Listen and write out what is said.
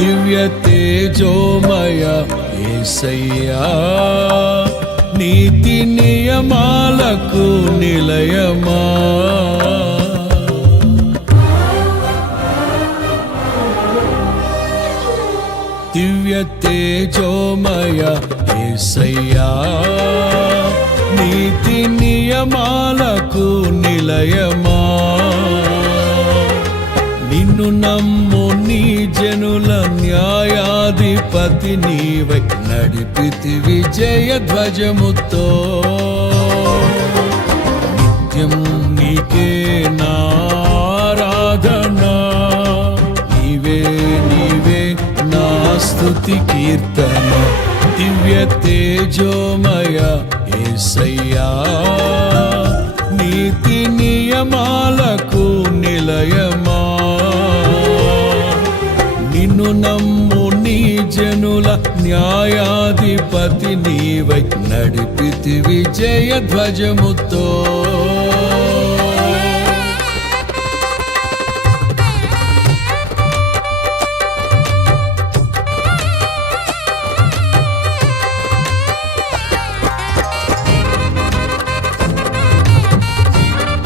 దివ్య తేజోమయ యేసయ్యా, నీతి నియమాలకు నిలయమా. దివ్య తేజోమయ యేసయ్యా, నీతి నియమాలకు నిలయమా. నిన్ను నమ్ము నీ జనుల న్యాయాధిపతి నీవై నడిపితివి జయధ్వజముతో. నిత్యం నీకే నారాధనా, నీవే నీవే నా స్తుతి కీర్తన. దివ్య తేజోమయ యేసయ్యా, నీతి నియమాలకు నిలయమా. నిన్ను నమ్ము నీ జనుల న్యాయాధిపతి నీవై నడిపితివి జయధ్వజముతో.